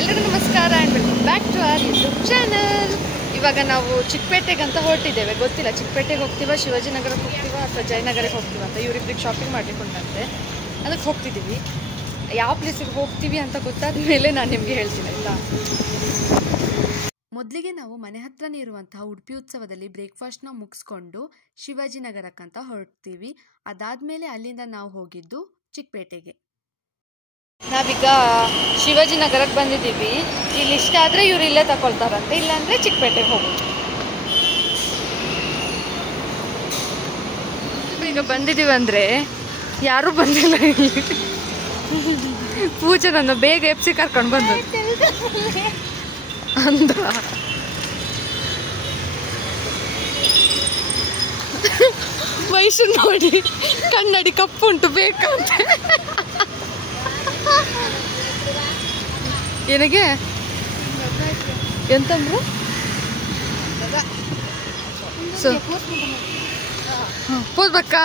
ಎಲ್ಲರಿಗೂ ನಮಸ್ಕಾರ and welcome back to our YouTube channel. ಇವಾಗ ನಾವು ಚಿಕ್ಕಪೇಟೆಗೆ ಅಂತ ಹೊರಟಿದ್ದೇವೆ. ಗೊತ್ತಿಲ್ಲ ಚಿಕ್ಕಪೇಟೆಗೆ ಹೋಗ್ತೀವ, ಶಿವಾಜಿನಗರಕ್ಕೆ ಹೋಗ್ತೀವ ಅಥವಾ ಜಯನಗರಕ್ಕೆ ಹೋಗ್ತೀವ ಅಂತ. ಇವರಿಬ್ಬರಿಗೆ ಶಾಪಿಂಗ್ ಮಾಡಲಿಕ್ಕುಂಟಂತೆ, ಅದಕ್ಕೆ ಹೋಗ್ತಿದ್ದೀವಿ. ಯಾವ ಪ್ಲೇಸಿಗೆ ಹೋಗ್ತೀವಿ ಅಂತ ಗೊತ್ತಾದ ಮೇಲೆ ನಾನು ನಿಮಗೆ ಹೇಳ್ತೀನಿ ಆಯಿತಾ. ಮೊದಲಿಗೆ ನಾವು ಮನೆ ಹತ್ರನೇ ಇರುವಂತಹ ಉಡುಪಿ ಉತ್ಸವದಲ್ಲಿ ಬ್ರೇಕ್ಫಾಸ್ಟ್ನ ಮುಗಿಸ್ಕೊಂಡು ಶಿವಾಜಿನಗರಕ್ಕಂತ ಹೊರಡ್ತೀವಿ. ಅದಾದಮೇಲೆ ಅಲ್ಲಿಂದ ನಾವು ಹೋಗಿದ್ದು ಚಿಕ್ಕಪೇಟೆಗೆ. ನಾವೀಗ ಶಿವಾಜಿನಗರಕ್ಕೆ ಬಂದಿದ್ದೀವಿ. ಇಲ್ಲಿ ಇಷ್ಟ ಆದರೆ ಇವ್ರು ಇಲ್ಲೇ ತಗೊಳ್ತಾರಂತೆ, ಇಲ್ಲಾಂದರೆ ಚಿಕ್ಕಪೇಟೆಗೆ ಹೋಗೋದು. ಈಗ ಬಂದಿದ್ದೀವಿ ಅಂದರೆ ಯಾರೂ ಬಂದಿಲ್ಲ ಇಲ್ಲಿ. ಪೂಜೆ ನನ್ನ ಬೇಗ ಎಪ್ಸಿ ಕರ್ಕೊಂಡು ಬಂದು ಅಂತ ವಯಸ್ಸು ನೋಡಿ ಕನ್ನಡಿ ಕಪ್ಪುಂಟು ಬೇಕಂತ. ಏನಿಗೆ ಎಂತಂದ್ರೆ ಪೋದ್ಬೇಕಾ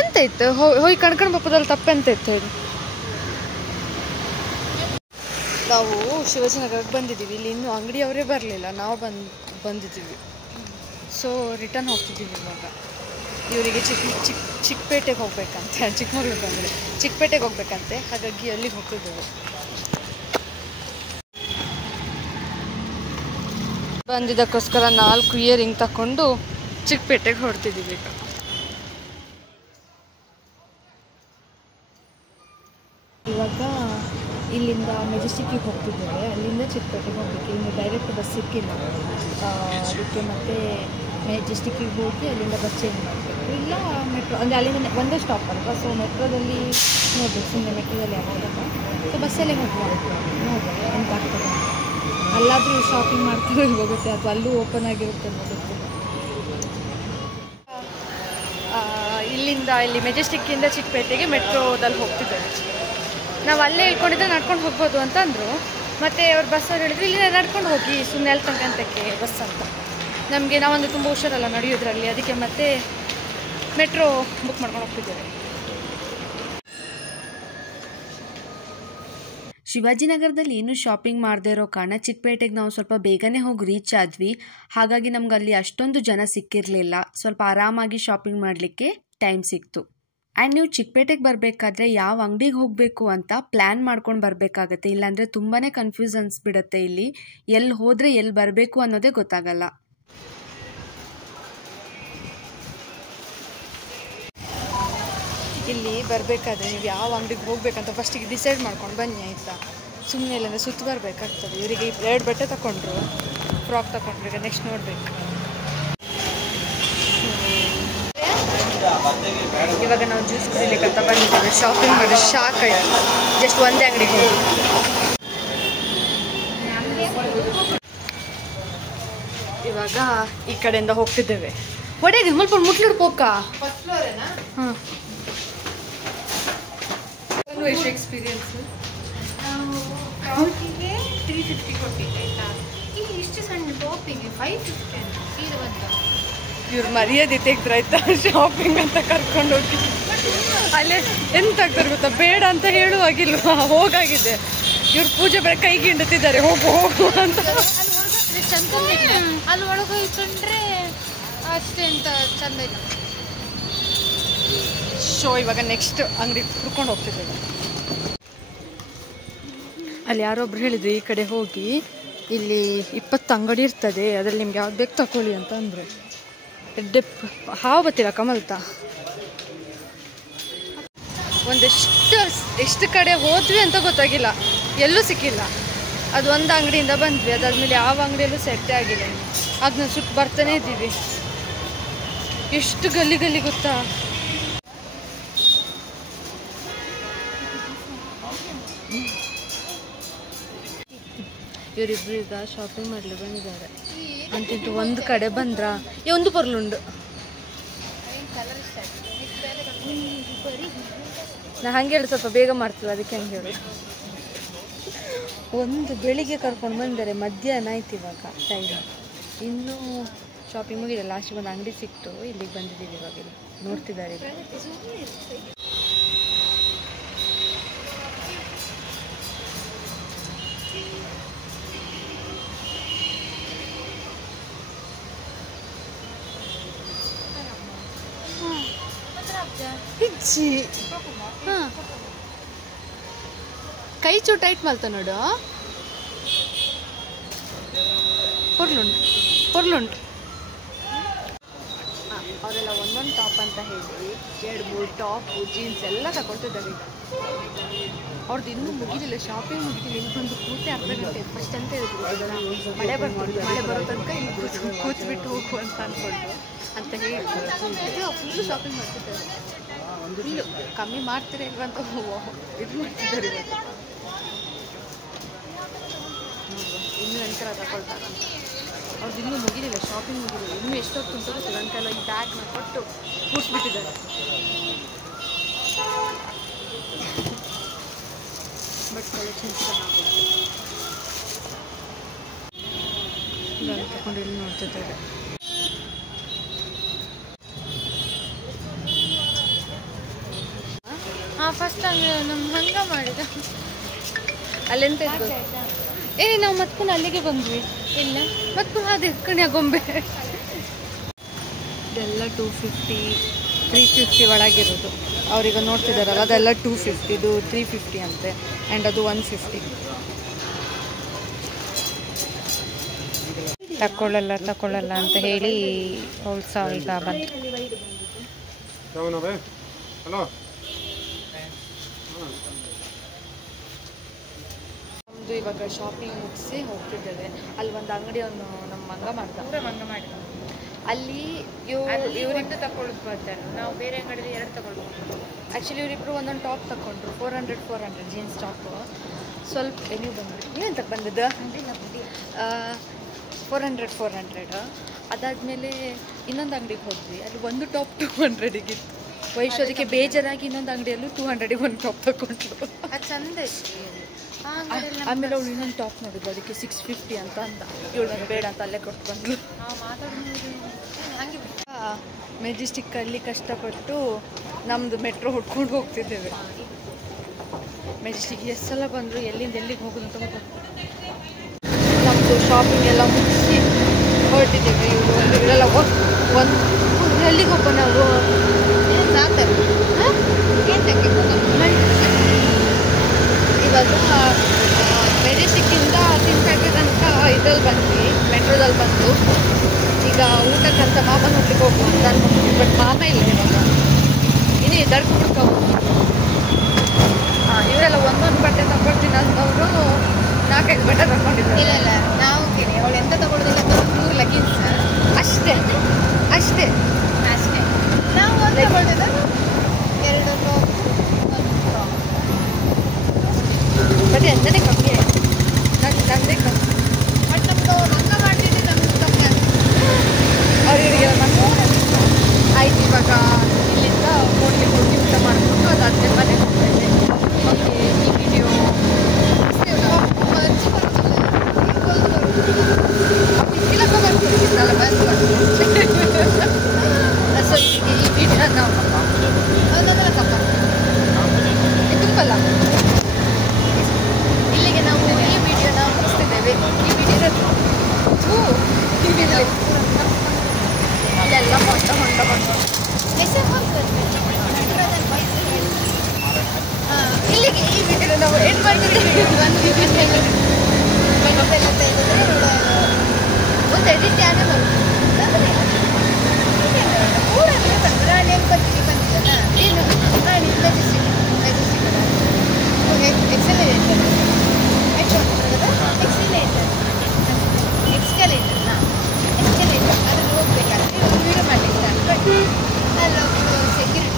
ಎಂತ ಇತ್ತು ಹೋಗಿ ಕಣ್ಕಂಡ್ ಬಪ್ಪದಲ್ಲಿ ತಪ್ಪೆಂತ ಇತ್ತು ಹೇಳಿ. ನಾವು ಶಿವಾಜಿನಗರಕ್ಕೆ ಬಂದಿದ್ದೀವಿ. ಇಲ್ಲಿ ಇನ್ನೂ ಅಂಗಡಿಯವರೇ ಬರಲಿಲ್ಲ, ನಾವು ಬಂದಿದ್ದೀವಿ. ಸೊ ರಿಟರ್ನ್ ಹೋಗ್ತಿದ್ದೀವಿ ಇವಾಗ. ಇವರಿಗೆ ಚಿಕ್ಕಪೇಟೆಗೆ ಹೋಗ್ಬೇಕಂತೆ, ಚಿಕ್ಕಮಗಳೂರು ಬಂದರೆ ಚಿಕ್ಕಪೇಟೆಗೆ ಹೋಗ್ಬೇಕಂತೆ, ಹಾಗಾಗಿ ಅಲ್ಲಿಗೆ ಹೋಗ್ತಿದ್ದೇವೆ. ಬಂದಿದ್ದಕ್ಕೋಸ್ಕರ 4 ಇಯರಿಂಗ್ ತಗೊಂಡು ಚಿಕ್ಕಪೇಟೆಗೆ ಹೊರಡ್ತಿದ್ದೀವಿ ಈಗ. ಇವಾಗ ಇಲ್ಲಿಂದ ಮೆಜೆಸ್ಟಿಕ್ಕಿಗೆ ಹೋಗ್ತಿದ್ದೇವೆ, ಅಲ್ಲಿಂದ ಚಿಕ್ಕಪೇಟೆಗೆ ಹೋಗ್ಬೇಕು. ಇನ್ನು ಡೈರೆಕ್ಟ್ ಬಸ್ ಸಿಕ್ಕಿಲ್ಲ, ಅದಕ್ಕೆ ಮತ್ತೆ ಮೆಜೆಸ್ಟಿಕ್ಕಿಗೆ ಹೋಗಿ ಅಲ್ಲಿಂದ ಬಸ್ ಚೇಂಜ್ ಮಾಡಬೇಕು. ಇಲ್ಲ ಮೆಟ್ರೋ ಅಂದರೆ ಅಲ್ಲಿಂದ ಒಂದೇ ಸ್ಟಾಪ್ ಅಲ್ವಾ, ಸೊ ಮೆಟ್ರೋದಲ್ಲಿ ನೋಡಬೇಕು. ಸುಮ್ಮನೆ ಮೆಟ್ರೋದಲ್ಲಿ ಆಗೋದಲ್ಲ, ಸೊ ಬಸ್ಸಲ್ಲೇ ಹೋಗುವ ನೋಡುವ ಎಂತ ಆಗ್ತದೆ. ಅಲ್ಲಾದರೂ ಶಾಪಿಂಗ್ ಮಾಡ್ತಾರೋ ಇಲ್ಲಿ ಹೋಗುತ್ತೆ, ಅಥವಾ ಅಲ್ಲೂ ಓಪನ್ ಆಗಿರುತ್ತೆ ಹೋಗುತ್ತೆ. ಇಲ್ಲಿಂದ ಇಲ್ಲಿ ಮೆಜೆಸ್ಟಿಕ್ಕಿಂದ ಚಿಕ್ಕಪೇಟೆಗೆ ಮೆಟ್ರೋದಲ್ಲಿ ಹೋಗ್ತಿದ್ದೇವೆ. ನಾವು ಅಲ್ಲೇ ಇಳ್ಕೊಂಡಿದ್ದರೆ ನಡ್ಕೊಂಡು ಹೋಗ್ಬೋದು ಅಂತ ಅಂದರು. ಮತ್ತು ಅವ್ರು ಬಸ್ಸವ್ರು ಹೇಳಿದ್ರು ಇಲ್ಲಿಂದ ನಡ್ಕೊಂಡು ಹೋಗಿ ಸುಮ್ಮನೆ 4 ಗಂಟೆಗೆ ಬಸ್ ಅಂತ. ನಮಗೆ ನಾವೊಂದು ತುಂಬ ಹುಷಾರಲ್ಲ ನಡೆಯೋದ್ರಲ್ಲಿ, ಅದಕ್ಕೆ ಮತ್ತೆ ಮೆಟ್ರೋ ಬುಕ್ ಮಾಡ್ಕೊಂಡು ಹೋಗ್ತಿದ್ದೇವೆ. ಶಿವಾಜಿನಗರದಲ್ಲಿ ಏನು ಶಾಪಿಂಗ್ ಮಾಡದೇ ಇರೋ ಕಾರಣ ಚಿಕ್ಕಪೇಟೆಗೆ ನಾವು ಸ್ವಲ್ಪ ಬೇಗನೆ ಹೋಗಿ ರೀಚ್ ಆದ್ವಿ. ಹಾಗಾಗಿ ನಮ್ಗೆ ಅಲ್ಲಿ ಅಷ್ಟೊಂದು ಜನ ಸಿಕ್ಕಿರಲಿಲ್ಲ, ಸ್ವಲ್ಪ ಆರಾಮಾಗಿ ಶಾಪಿಂಗ್ ಮಾಡಲಿಕ್ಕೆ ಟೈಮ್ ಸಿಕ್ತು. ಆ್ಯಂಡ್ ನೀವು ಚಿಕ್ಕಪೇಟೆಗೆ ಬರಬೇಕಾದ್ರೆ ಯಾವ ಅಂಗಡಿಗೆ ಹೋಗಬೇಕು ಅಂತ ಪ್ಲ್ಯಾನ್ ಮಾಡ್ಕೊಂಡು ಬರಬೇಕಾಗತ್ತೆ, ಇಲ್ಲಾಂದರೆ ತುಂಬಾ ಕನ್ಫ್ಯೂಸ್ ಅನಿಸ್ಬಿಡುತ್ತೆ. ಇಲ್ಲಿ ಎಲ್ಲಿ ಹೋದರೆ ಎಲ್ಲಿ ಬರಬೇಕು ಅನ್ನೋದೇ ಗೊತ್ತಾಗಲ್ಲ. ಇಲ್ಲಿ ಬರಬೇಕಾದ್ರೆ ನೀವು ಯಾವ ಅಂಗಡಿಗೆ ಹೋಗ್ಬೇಕಂತ ಫಸ್ಟಿಗೆ ಡಿಸೈಡ್ ಮಾಡ್ಕೊಂಡು ಬನ್ನಿ ಆಯಿತಾ. ಸುಮ್ಮನೆ ಇಲ್ಲಾಂದರೆ ಸುತ್ತ ಬರಬೇಕಾಗ್ತದೆ. ಇವರಿಗೆ 2 ಬಟ್ಟೆ ತಗೊಂಡ್ರು, ಫ್ರಾಕ್ ತಗೊಂಡ್ರು. ಈಗ ನೆಕ್ಸ್ಟ್ ನೋಡಬೇಕು. ಇವಾಗ ನಾವು ಜ್ಯೂಸ್ ಕುಡಿಲಿಕ್ಕಂತ ಬಂದಿದ್ದೇವೆ. ಶಾಪಿಂಗ್ ಮಾಡಿ ಶಾಕ್ ಆಯಿತು, ಜಸ್ಟ್ ಒಂದೇ ಅಂಗಡಿಗೆ ಹೋಗಿ. ಇವಾಗ ಈ ಕಡೆಯಿಂದ ಹೋಗ್ತಿದ್ದೇವೆ. ಒಡೆಗೆ ಮುಲ್ಪ ಮುಟ್ಲಿಡ್ ಪೋಕ. ಹಾಂ, ಎಷ್ಟು ಎಕ್ಸ್ಪೀರಿಯನ್ಸ್. ಕ್ರೌಟಿಗೆ 350 ಕೊಟ್ಟಿದ್ದೆ ಆಯಿತಾ. ಇಲ್ಲಿ ಇಷ್ಟು ಸಣ್ಣ ಟಾಪಿಗೆ 550 ಅಂತ ಸೀರೆ ಬಂತ. ಇವ್ರು ಮರ್ಯಾದೆ ತೆಗ್ದ್ರಾಯ್ತಾ ಶಾಪಿಂಗ್ ಅಂತ ಕರ್ಕೊಂಡು ಹೋಗಿ. ಅಲ್ಲೇ ಎಂತ ಆಗ್ತಾರೆ ಗೊತ್ತಾ, ಬೇಡ ಅಂತ ಹೇಳುವಾಗಿಲ್ವಾ, ಹೋಗಾಗಿದೆ. ಇವ್ರು ಪೂಜೆ ಬೇರೆ ಕೈಗೆ ಹಿಂಡುತ್ತಿದ್ದಾರೆ, ಹೋಗು ಹೋಗು ಅಂತ. ಅಲ್ಲಿ ಒಳಗೆ ಹೋಯ್ಕೊಂಡ್ರೆ ಅಷ್ಟೇ ಅಂತ ಚಂದ ಇಲ್ಲ. ಶೋ ಇವಾಗ ನೆಕ್ಸ್ಟ್ ಅಂಗಡಿ ಹುಡ್ಕೊಂಡು ಹೋಗ್ತಿದ್ದೇವೆ. ಅಲ್ಲಿ ಯಾರೊಬ್ರು ಹೇಳಿದ್ರು ಈ ಕಡೆ ಹೋಗಿ ಇಲ್ಲಿ 20 ಅಂಗಡಿ ಇರ್ತದೆ, ಅದರಲ್ಲಿ ನಿಮ್ಗೆ ಯಾವ್ದು ಬೇಕು ತಗೊಳ್ಳಿ ಅಂತ ಅಂದರು. ಹಾವು ಬತ್ತಿಲ್ಲ ಕಮಲ್ತ. ಎಷ್ಟು ಕಡೆ ಹೋದ್ವಿ ಅಂತ ಗೊತ್ತಾಗಿಲ್ಲ, ಎಲ್ಲೂ ಸಿಕ್ಕಿಲ್ಲ. ಅದು ಒಂದು ಅಂಗಡಿಯಿಂದ ಬಂದ್ವಿ, ಅದಾದ್ಮೇಲೆ ಯಾವ ಅಂಗಡಿಯಲ್ಲೂ ಸೆಟ್ಟೇ ಆಗಿಲ್ಲ. ಅದನ್ನ ಸುಟ್ಟು ಬರ್ತಾನೆ ಇದ್ದೀವಿ. ಎಷ್ಟು ಗಲ್ಲಿ ಗಲ್ಲಿ ಗೊತ್ತಾ. ಇವರಿಬ್ರು ಈಗ ಶಾಪಿಂಗ್ ಮಾಡಲಿ ಬಂದಿದ್ದಾರೆ. ಅಂತಿಂತು ಒಂದು ಕಡೆ ಬಂದ್ರ ಒಂದು ಪರ್ಲುಂಡು. ನಾ ಹಂಗೆ ಹೇಳಿ ಸ್ವಲ್ಪ ಬೇಗ ಮಾಡ್ತೀವಿ, ಅದಕ್ಕೆ ಹಂಗೆ ಹೇಳಿ. ಒಂದು ಬೆಳಿಗ್ಗೆ ಕರ್ಕೊಂಡು ಬಂದರೆ ಮಧ್ಯಾಹ್ನ ಆಯ್ತು ಇವಾಗ ಟೈಮ್. ಇನ್ನೂ ಶಾಪಿಂಗ್ ಮುಗಿದ, ಲಾಸ್ಟಿಗೆ ಒಂದು ಅಂಗಡಿ ಸಿಕ್ತು, ಇಲ್ಲಿಗೆ ಬಂದಿದ್ದೀವಿ. ಇವಾಗ ನೋಡ್ತಿದ್ದಾರೆ. ಛೀ ಹಾಂ ಕೈ ಚೂ ಟೈಟ್ ಮಾಡ್ತಾ ನೋಡು ಪೊರ್ಲುಂಟು ಅವರೆಲ್ಲ ಒಂದೊಂದು ಟಾಪ್ ಅಂತ ಹೇಳಿ 2-3 ಟಾಪು ಜೀನ್ಸ್ ಎಲ್ಲ ತಗೊಳ್ತಿದ್ದಾರೆ ಈಗ ಅವ್ರದ್ದು ಇನ್ನೂ ಮುಗಿಲಿಲ್ಲ ಶಾಪಿಂಗ್ ಮುಗಿಲಿಲ್ಲ ಇಲ್ಲಿ ಬಂದು ಕೂತೆ ಅರ್ಧ ಗಂಟೆ ಫಸ್ಟ್ ಅಂತ ಹೇಳಿದ್ರು ಮಳೆ ಬರೋ ತನಕ ಇಲ್ಲಿ ಕೂತ್ಬಿಟ್ಟು ಹೋಗು ಅಂತ ಅಂದ್ಕೊಂಡು ಅಂತ ಹೇಳಿ ಫುಲ್ಲು ಶಾಪಿಂಗ್ ಮಾಡ್ತಿದ್ದಾರೆ ಫುಲ್ಲು ಕಮ್ಮಿ ಮಾಡ್ತೀರಾ ಇಲ್ವಂತ ಇದು ಮಾಡ್ತಿದ್ದಾರೆ ಇವತ್ತು ಇನ್ನು ನಂತರ ತಗೊಳ್ತಾರಂತ ಅವ್ರದ್ದು ಇನ್ನೂ ಮುಗಿಲಿಲ್ಲ ಶಾಪಿಂಗ್ ಮುಗಿಲಿಲ್ಲ ಇನ್ನೂ ಎಷ್ಟೊತ್ತು ಉಂಟು ಗೊತ್ತಿಲ್ಲ ಅಂತೆಲ್ಲ ಈ ಬ್ಯಾಗ್ನ ಕೊಟ್ಟು ಕೂರಿಸ್ಬಿಟ್ಟಿದ್ದಾರೆ ಬಟ್ ಕಲೆಕ್ಷನ್ಸ್ ಚೆನ್ನಾಗಿ ತಗೊಂಡು ಇಲ್ಲಿ ನೋಡ್ತಿದ್ದಾರೆ ಹಾಂ ಫಸ್ಟ್ ಹಂಗೆ ನಮ್ಮ ಹಂಗೆ ಮಾಡಿದ ಅಲ್ಲೆಂತ ಇದ್ದು ನಾವು ಮತ್ಕೊಂಡು ಅಲ್ಲಿಗೆ ಬಂದ್ವಿ ಇಲ್ಲ ಮತ್ಕೊಂಡು ಅದೇ ಕಣ್ಯ ಗೊಂಬೆ ಇದೆಲ್ಲ 250-350 ಒಳಗಿರೋದು ಅವ್ರೀಗ ನೋಡ್ತಿದ್ದಾರಲ್ಲ ಅದೆಲ್ಲ 250 ಇದು 350 ಅಂತೆ ಆ್ಯಂಡ್ ಅದು 150 ತಗೊಳ್ಳಲ್ಲ ಅಂತ ಹೇಳಿ ಹೊಲ್ಸ ಈಗ ಬಂದು ನಮ್ಮದು ಇವಾಗ ಶಾಪಿಂಗ್ ಮುಗಿಸಿ ಹೋಗ್ತಿದ್ದೇವೆ ಅಲ್ಲಿ ಒಂದು ಅಂಗಡಿಯನ್ನು ನಮ್ಮ ಮಂಗ ಮಾಡಿದ ಅಲ್ಲಿ ಇವರಿಬ್ಬರು ತಗೊಳ್ಳೋದು ಬರ್ತಾರೆ ನಾವು ಬೇರೆ ಅಂಗಡಿಯಲ್ಲಿ 2 ತಗೊಳ್ಬೋದು ಆ್ಯಕ್ಚುಲಿ ಇವರಿಬ್ಬರು ಒಂದೊಂದು ಟಾಪ್ ತಗೊಂಡ್ರು 400 ಜೀನ್ಸ್ ಟಾಪು ಸ್ವಲ್ಪ ನೀವು ಬಂದ್ಬಿಟ್ಟು ನೀವೆಂತ ಬಂದದ್ದು 400 ಅದಾದಮೇಲೆ ಇನ್ನೊಂದು ಅಂಗಡಿಗೆ ಹೋದ್ವಿ ಅಲ್ಲಿ ಒಂದು ಟಾಪ್ 200ಗಿತ್ತು ವೈಶೋದಕ್ಕೆ ಬೇಜಾರಾಗಿ ಇನ್ನೊಂದು ಅಂಗಡಿಯಲ್ಲೂ 200ಗೆ ಒಂದು ಟಾಪ್ ತಗೊಂಡ್ರು ಅದು ಚಂದ ಆಮೇಲೆ ಅವಳು ಇನ್ನೊಂದು ಟಾಪ್ ನೋಡಿದ್ರು ಅದಕ್ಕೆ 650 ಅಂತ ಅಂದ ಇವಳು ಬೇಡ ಅಂತ ಅಲ್ಲೇ ಕೊಟ್ಟು ಬಂದ್ಲು ಮೆಜೆಸ್ಟಿಕ್ಕಲ್ಲಿ ಕಷ್ಟಪಟ್ಟು ನಮ್ಮದು ಮೆಟ್ರೋ ಹುಡ್ಕೊಂಡು ಹೋಗ್ತಿದ್ದೇವೆ ಮೆಜೆಸ್ಟಿಕ್ ಎಷ್ಟು ಸಲ ಬಂದರು ಎಲ್ಲಿಂದ ಎಲ್ಲಿಗೆ ಹೋಗೋದು ಅಂತ ನಮ್ಮದು ಶಾಪಿಂಗ್ ಎಲ್ಲ ಮುಗಿಸಿ ಹೊರಟಿದ್ದೇವೆ ಇವರೆಲ್ಲ ಒಂದು ಎಲ್ಲಿಗೆ ಹೋಗೋ ನಾವು ಇವಾಗ ಮೆಜೆಸ್ಟಿಕ್ಕಿಂದ ತಿನ್ಫ್ಯಾಕ್ಟ್ರಿ ತನಕ ಇದ್ರಲ್ಲಿ ಬಂದ್ವಿ ಮೆಟ್ರೋದಲ್ಲಿ ಬಂದು ಈಗ ಊಟಕ್ಕಂತ ಮಾಮನ ಹೋಗ್ಲಿಕ್ಕೆ ಹೋಗ್ಬೋದು ಅಂತ ಅನ್ಕೊಂಡ್ವಿ ಬಟ್ ಮಾಮ ಇಲ್ಲ ಇವಾಗ ಇನ್ನೇ ದಡ್ಕೊಂಡು ಇವರೆಲ್ಲ ಒಂದೊಂದು ಬಟ್ಟೆ ತಗೊಳ್ತೀನಿ ಅಂತವರು 4-5 ಬಟ್ಟೆ ತಗೊಂಡಿದ್ದಾರೆ ಇಲ್ಲ ನಾವು ಅವಳು ಎಂತ ತಗೊಳ್ಳೋದಿಲ್ಲ 3 ಲಗೇಜ್ ಅಷ್ಟೇ ನಾವು ಒಂದು ತಗೊಳ್ತಿದ್ದ 2 ಟಾಪ್ ಬಟ್ ಎಂತನೇ ಕಮ್ಮಿ ಆಯಿತು ನಮ್ಮದೇ ಕಮ್ಮಿ ಬಟ್ ನಮ್ಮದು ಮಂಗ ಮಾಡ್ತಿದ್ದೆ ನಮ್ಮದು ಕಮ್ಮಿ ಆಯಿತು ಅವರಿಗೆ ಆಯ್ತು ಇವಾಗ ಇಲ್ಲಿಂದ ಹೋಟ್ಲಿಗೆ ಹೋಗಿ ಊಟ ಮಾಡಿಕೊಂಡು ಅದಾದ್ಮೇಲೆ ಮನೆಗೆ ಹೋಗ್ತಾ ಇದ್ದೆ ಈ ವಿಡಿಯೋ ಸೊ ಈ ವಿಡಿಯೋ ನಾವು ತುಂಬಲ್ಲ ಇಲ್ಲಿಗೆ ನಾವು ಈ ವಿಡಿಯೋನ ಮುಗಿಸ್ತಿದ್ದೇವೆ ಈ ವಿಡಿಯೋ ಇಲ್ಲೆಲ್ಲ ಹೊಂಟ ಇಲ್ಲಿಗೆ ಈ ವಿಡಿಯೋನ ನಾವು ಎಂಡ್ ಮಾಡ್ತೀವಿ ಒಂದು ಎಡಿಟ್ ಯಾರು ಏನು ಎಕ್ಸ್ಕಲೇಟರ್ ಅದ್ರಲ್ಲಿ ಹೋಗ್ಬೇಕಾದ್ರೆ ವೀಡಿಯೋ ಮಾಡಲಿಕ್ಕೆ ಬಟ್ ಅಲ್ಲೊಬ್ಬರು ಸೆಕ್ಯೂರಿಟಿ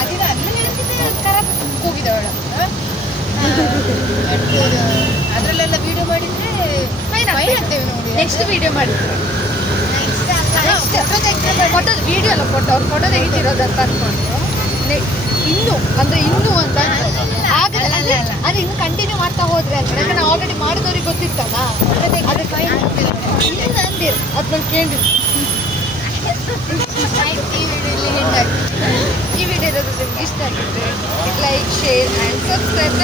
ಅದಿನ ಅಲ್ಲೇ ಖರಾಬ್ ಹೋಗಿದ್ದವಳು ಅದರಲ್ಲೆಲ್ಲ ವೀಡಿಯೋ ಮಾಡಿದ್ರೆ ಫೈನ್ ಆಗ್ತೇವೆ ನೋಡಿ ನೆಕ್ಸ್ಟ್ ವೀಡಿಯೋ ಮಾಡಿದ್ರು ಫೋಟೋ ವೀಡಿಯೋ ಅಲ್ಲ ಅವ್ರು ಫೋಟೋ ತೆಗಿತಿರೋದಂತ ಅಂದ್ಕೊಂಡು ಇನ್ನೂ ಅಂತ ಅದು ಇನ್ನು ಕಂಟಿನ್ಯೂ ಮಾಡ್ತಾ ಹೋದ್ರೆ ಅಂತ ಯಾಕಂದ್ರೆ ನಾವು ಆಲ್ರೆಡಿ ಮಾಡಿದವ್ರಿಗೆ ಗೊತ್ತಿತ್ತಲ್ಲ ಅದಕ್ಕೆ ಫೈನ್ ಅಂದಿರು ಅದು ನಾನು ಕೇಳಿದ್ರು ಈ ವಿಡಿಯೋ ಇಷ್ಟ ಆಗಿದ್ರೆ ಲೈಕ್ ಶೇರ್ ಆ್ಯಂಡ್ ಸಬ್ಸ್ಕ್ರೈಬ್